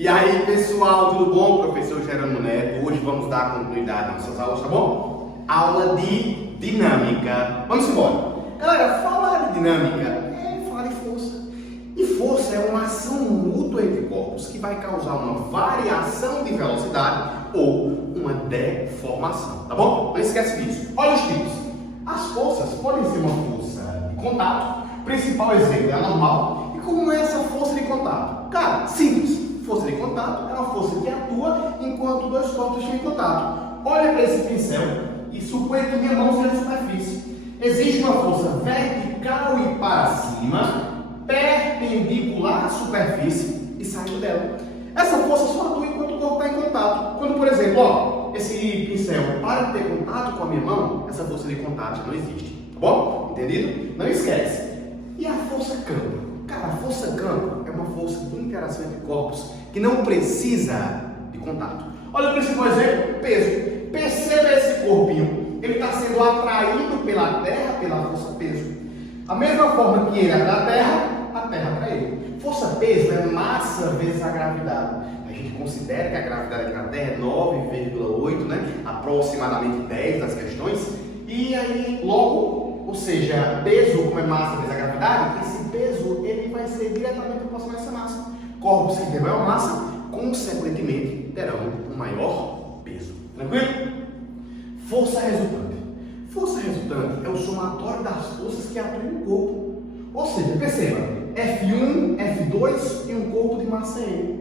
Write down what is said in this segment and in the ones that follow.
E aí, pessoal, tudo bom? Professor Jerônimo Neto. Hoje vamos dar continuidade às nossas aulas, tá bom? Aula de dinâmica. Vamos embora. Galera, falar de dinâmica é falar de força. E força é uma ação mútua entre corpos que vai causar uma variação de velocidade ou uma deformação, tá bom? Não esquece disso. Olha os tipos. As forças podem ser uma força de contato. Principal exemplo é a normal. E como é essa força de contato? Cara, simples. Força de contato é uma força que atua enquanto dois corpos estão em contato. Olha para esse pincel e suponha que minha mão seja a superfície. Existe uma força vertical e para cima, perpendicular à superfície e saindo dela. Essa força só atua enquanto o corpo está em contato. Quando, por exemplo, ó, esse pincel para de ter contato com a minha mão, essa força de contato já não existe. Tá bom? Entendido? Não esquece. E a força campo? Cara, a força campo é uma força de interação entre corpos que não precisa de contato. Olha o principal exemplo, peso. Perceba esse corpinho. Ele está sendo atraído pela Terra, pela força peso. A mesma forma que ele atrai a Terra atrai ele. Força peso é massa vezes a gravidade. A gente considera que a gravidade aqui na Terra é 9,8, né? Aproximadamente 10 das questões. E aí, logo, ou seja, peso como é massa vezes a gravidade, esse peso ele vai ser diretamente proporcional a essa massa. Corpos que têm maior massa, consequentemente, terão um maior peso. Tranquilo? Força resultante. Força resultante é o somatório das forças que atuam no corpo. Ou seja, perceba, F1, F2 e um corpo de massa M.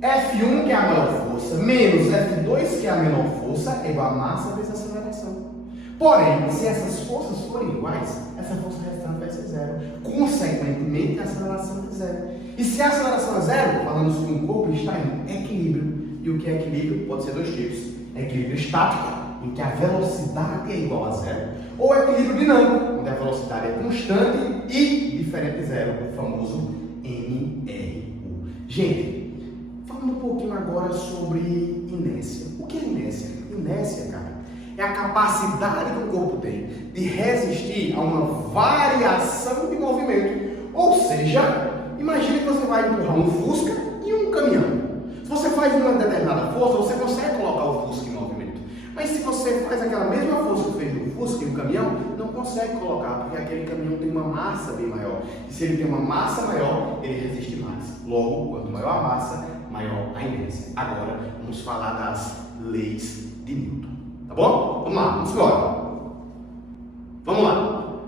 F1, que é a maior força, menos F2, que é a menor força, é igual a massa vezes a aceleração. Porém, se essas forças forem iguais, essa força restante vai ser zero. Consequentemente, a aceleração é zero. E se a aceleração é zero, falando sobre um corpo está em equilíbrio. E o que é equilíbrio? Pode ser dois tipos. Equilíbrio estático, em que a velocidade é igual a zero. Ou equilíbrio dinâmico, onde a velocidade é constante e diferente de zero, o famoso MRU. Gente, falando um pouquinho agora sobre inércia. O que é inércia? Inércia, cara, é a capacidade que o corpo tem de resistir a uma variação de movimento. Ou seja, imagine que você vai empurrar um Fusca e um caminhão. Se você faz uma determinada força, você consegue colocar o Fusca em movimento. Mas se você faz aquela mesma força que fez no Fusca e um caminhão, não consegue colocar, porque aquele caminhão tem uma massa bem maior. E se ele tem uma massa maior, ele resiste mais. Logo, quanto maior a massa, maior a inércia. Agora, vamos falar das leis de Newton. Tá bom? Vamos lá, vamos embora. Vamos lá.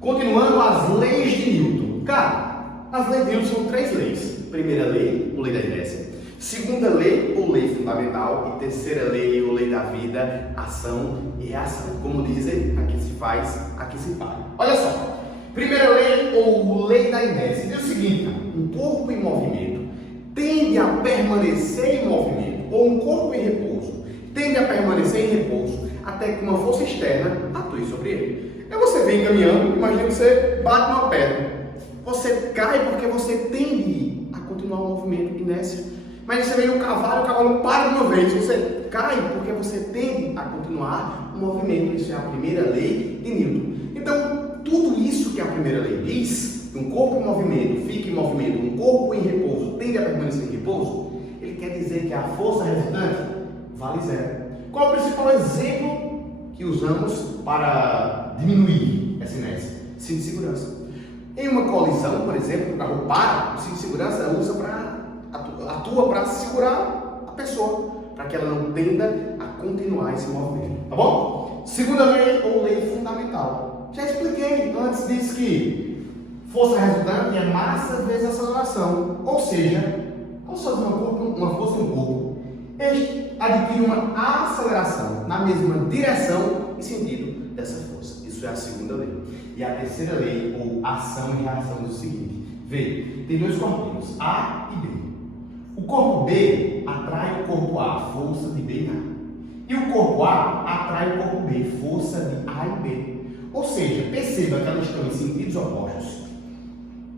Continuando as leis de Newton. Cara, as leis de Newton são três leis. Primeira lei, a lei da inércia. Segunda lei, ou lei fundamental. E terceira lei, ou lei da vida, ação e reação. Como dizem, aqui se faz, aqui se para. Olha só. Primeira lei, ou lei da inércia, diz o seguinte: um corpo em movimento tende a permanecer em movimento, ou um corpo em repouso tende a permanecer em repouso até que uma força externa atue sobre ele. Aí você vem caminhando, imagina que você bate uma pedra. Você cai porque você tende a continuar o movimento inércia. Mas você vem no cavalo, o cavalo para de uma vez. Você cai porque você tende a continuar o movimento. Isso é a primeira lei de Newton. Então, tudo isso que a primeira lei diz, que um corpo em movimento fica em movimento, um corpo em repouso tende a permanecer em repouso, ele quer dizer que a força resultante vale zero. Qual é o principal exemplo que usamos para diminuir essa inércia? Cinto de segurança. Em uma colisão, por exemplo, o carro para, o cinto de segurança atua para segurar a pessoa, para que ela não tenda a continuar esse movimento. Tá bom? Segunda lei, ou lei fundamental. Já expliquei antes, diz que força resultante é massa vezes aceleração. Ou seja, vamos fazer uma força em um corpo. Este adquire uma aceleração na mesma direção e sentido dessa força. Isso é a segunda lei. E a terceira lei, ou ação e reação, diz o seguinte: vê, tem dois corpinhos, A e B. O corpo B atrai o corpo A, força de B e A. E o corpo A atrai o corpo B, força de A e B. Ou seja, perceba que elas estão em sentidos opostos.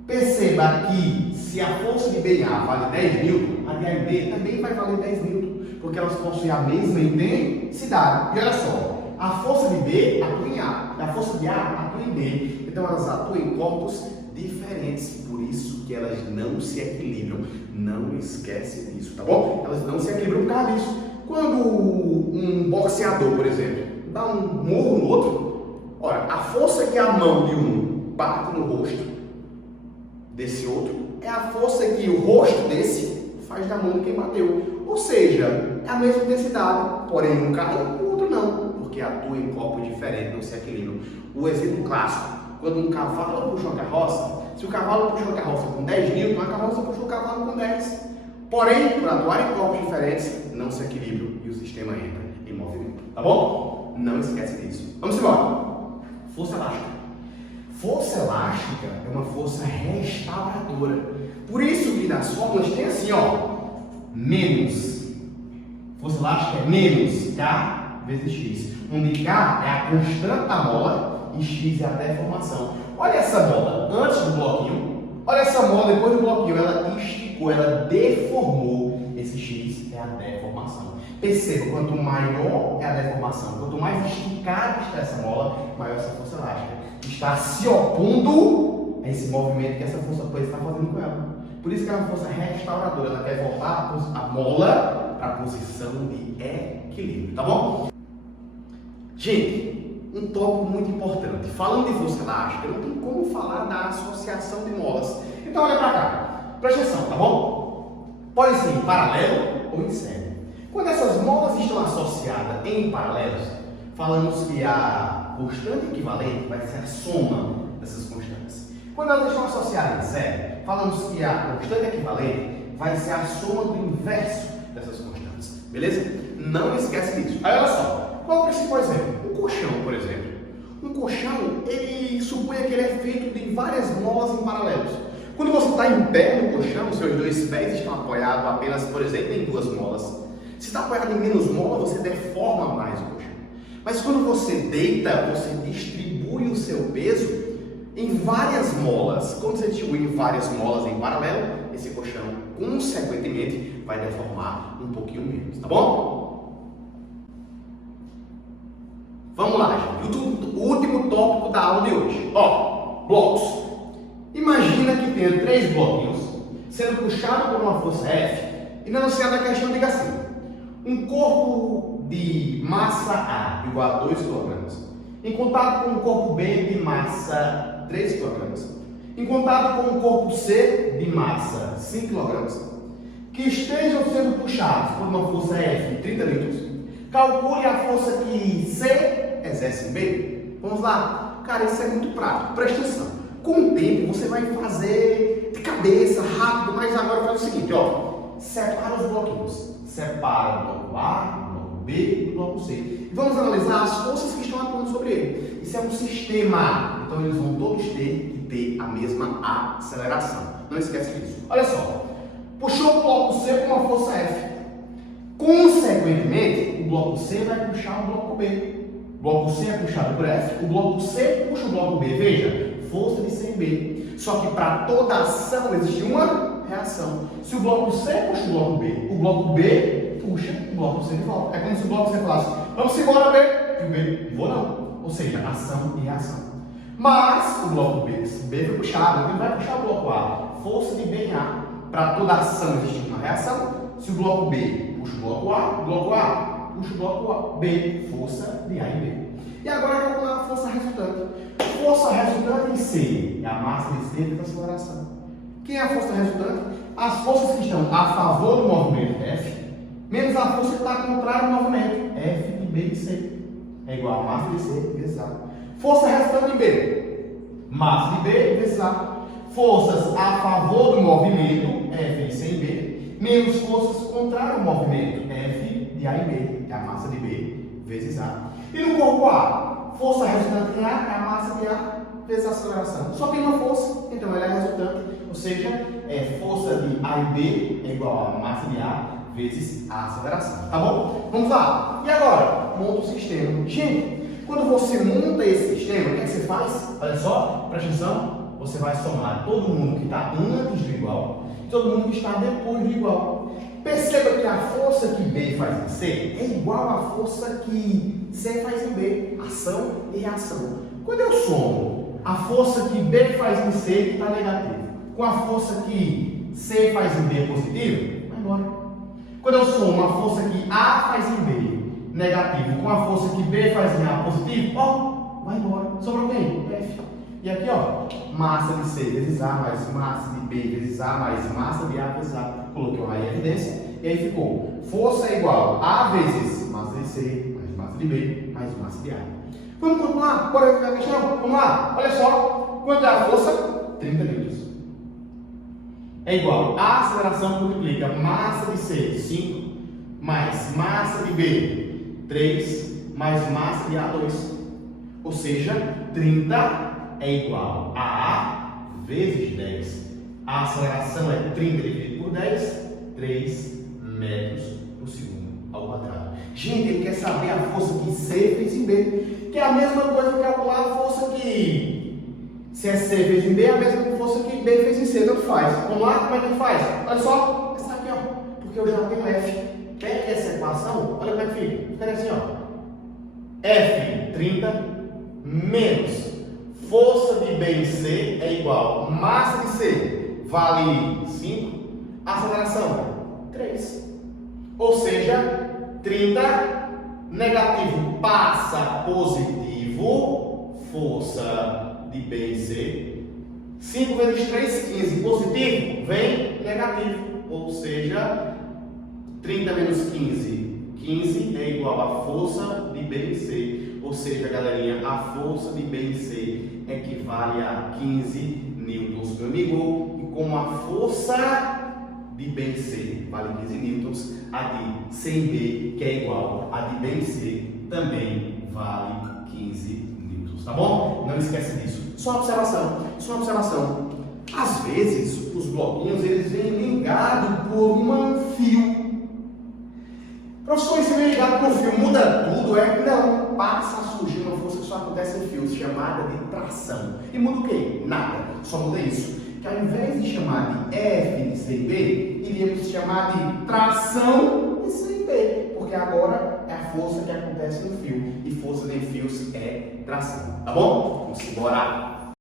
Perceba que se a força de B e A vale 10 Newton, a de A e B também vai valer 10 Newton, porque elas possuem a mesma intensidade. E olha só, a força de B atua em A, e a força de A atua em B. Então elas atuam em corpos diferentes, por isso que elas não se equilibram. Não esquece disso, tá bom? Elas não se equilibram por causa disso. Quando um boxeador, por exemplo, dá um murro no outro, ora, a força que a mão de um bate no rosto desse outro é a força que o rosto desse faz na mão de quem bateu. Ou seja, é a mesma intensidade, porém um cai e o outro não, porque atua em corpos diferentes, não se equilibram. O exemplo clássico, quando um cavalo puxa uma carroça, se o cavalo puxa uma carroça com 10 Newton, a carroça puxa o cavalo com 10. Porém, por atuar em corpos diferentes, não se equilibram e o sistema entra em movimento. Tá bom? Não esquece disso. Vamos embora. Força elástica. Força elástica é uma força restauradora. Por isso que nas fórmulas tem assim, ó, menos. Força elástica é menos K vezes X. Onde K é a constante da mola e X é a deformação. Olha essa mola antes do bloquinho. Olha essa mola depois do bloquinho. Ela esticou, ela deformou. Esse X é a deformação. Perceba, quanto maior é a deformação, quanto mais esticada está essa mola, maior essa força elástica. Está se opondo a esse movimento que essa força está fazendo com ela. Por isso que é uma força restauradora. Ela quer voltar a mola para a posição de equilíbrio, tá bom? Gente, um tópico muito importante. Falando de força elástica, não tem como falar da associação de molas. Então olha para cá, presta atenção, tá bom? Pode ser em paralelo ou em série. Quando essas molas estão associadas em paralelos, falamos que a constante equivalente vai ser a soma dessas constantes. Quando elas estão associadas em série, falamos que a constante equivalente vai ser a soma do inverso dessas constantes. Beleza? Não esquece disso. Aí olha só, qual é o principal exemplo? Um colchão, por exemplo. Um colchão, ele supõe que ele é feito de várias molas em paralelos. Quando você está em pé no colchão, seus dois pés estão apoiados apenas, por exemplo, em duas molas. Se está apoiado em menos molas, você deforma mais o colchão. Mas quando você deita, você distribui o seu peso em várias molas. Quando você distribui em várias molas em paralelo, esse colchão, consequentemente, vai deformar um pouquinho menos, tá bom? Vamos lá, gente. O último tópico da aula de hoje. Ó, blocos. Imagina que tenha 3 bloquinhos sendo puxados por uma força F e na anunciada a questão diga assim: um corpo de massa A igual a 2 kg, em contato com um corpo B de massa 3 kg, em contato com um corpo C de massa 5 kg, que estejam sendo puxados por uma força F de 30 N, calcule a força que C exerce em B. Vamos lá. Cara, isso é muito prático. Presta atenção. Com o tempo você vai fazer de cabeça, rápido, mas agora faz o seguinte, ó. Separa os bloquinhos. Separa o bloco A, o bloco B e o bloco C. E vamos analisar as forças que estão atuando sobre ele. Isso é um sistema. Então eles vão todos ter que ter a mesma aceleração. Não esquece disso. Olha só. Puxou o bloco C com uma força F. Consequentemente, o bloco C vai puxar o bloco B. O bloco C é puxado por F. O bloco C puxa o bloco B. Veja. Força de C em B. Só que para toda ação existe uma reação. Se o bloco C puxa o bloco B puxa o bloco C de volta. É como se o bloco C falasse: vamos embora, B. E o B, não vou não. Ou seja, ação e reação. Mas o bloco B foi puxado, ele vai puxar o bloco A. Força de B em A. Para toda ação existe uma reação. Se o bloco B puxa o bloco A puxa o bloco B. Força de A em B. E agora calcular a força resultante. Força resultante em C é a massa de C vezes a aceleração. Quem é a força resultante? As forças que estão a favor do movimento F, menos a força que está contrária ao movimento F de B e C. É igual a massa de C vezes A. Força resultante em B, massa de B vezes A. Forças a favor do movimento F em C e B, menos forças contrárias ao movimento F de A e B, é a massa de B vezes A. E no corpo A, força resultante em A é a massa de A vezes a aceleração. Só tem uma força, então ela é resultante, ou seja, força de A e B é igual a massa de A vezes a aceleração. Tá bom? Vamos lá. E agora, monta o sistema. Gente, quando você monta esse sistema, o que é que você faz? Olha só, presta atenção. Você vai somar todo mundo que está antes do igual e todo mundo que está depois do igual. Perceba que a força que B faz em C é igual à força que C faz em B. Ação e reação. Quando eu somo a força que B faz em C está negativa, com a força que C faz em B é positivo, vai embora. Quando eu somo a força que A faz em B negativo com a força que B faz em A positivo, ó, vai embora. Sobrou quem? F. E aqui, ó, massa de C vezes A mais massa de B vezes A mais massa de A vezes A. Coloquei uma em evidência e aí ficou força é igual a vezes massa de C mais massa de B mais massa de A. Vamos continuar? Bora ficar a questão? Vamos lá? Olha só. Quanto é a força? 30 newtons. É igual a aceleração multiplica massa de C, 5, mais massa de B, 3, mais massa de A, 2. Ou seja, 30 é igual a A vezes 10. A aceleração é 30 dividido por 10, 3 metros por segundo ao quadrado. Gente, ele quer saber a força que C fez em B, que é a mesma coisa que calcular a força que, se é C fez em B, é a mesma força que B fez em C, tanto faz. Vamos lá? Como é que faz? Olha só, essa aqui, ó, porque eu já tenho F. Pega essa equação, olha como é que fica. Fica assim, ó. F, 30, menos força de B em C é igual a massa de C, vale 5, aceleração 3. Ou seja, 30 negativo passa positivo, força de B em C. 5 vezes 3, 15, positivo, vem negativo. Ou seja, 30 menos 15, 15 é igual a força de B em C. Ou seja, galerinha, a força de B em C equivale a 15 newtons, meu amigo. E como a força de B em C vale 15 newtons, a de C em B, que é igual a de B em C, também vale 15 newtons, tá bom? Não esquece disso. Só uma observação. Às vezes, os bloquinhos, eles vêm ligados por um fio. Professor, se vem ligado por fio, muda tudo? Não, passa a surgir uma força que só acontece em fios, chamada de tração. E muda o quê? Nada, só muda isso. Que ao invés de chamar de F de C e B, iríamos chamar de tração de C e B. Porque agora é a força que acontece no fio. E força em fios é tração. Tá bom? Vamos embora.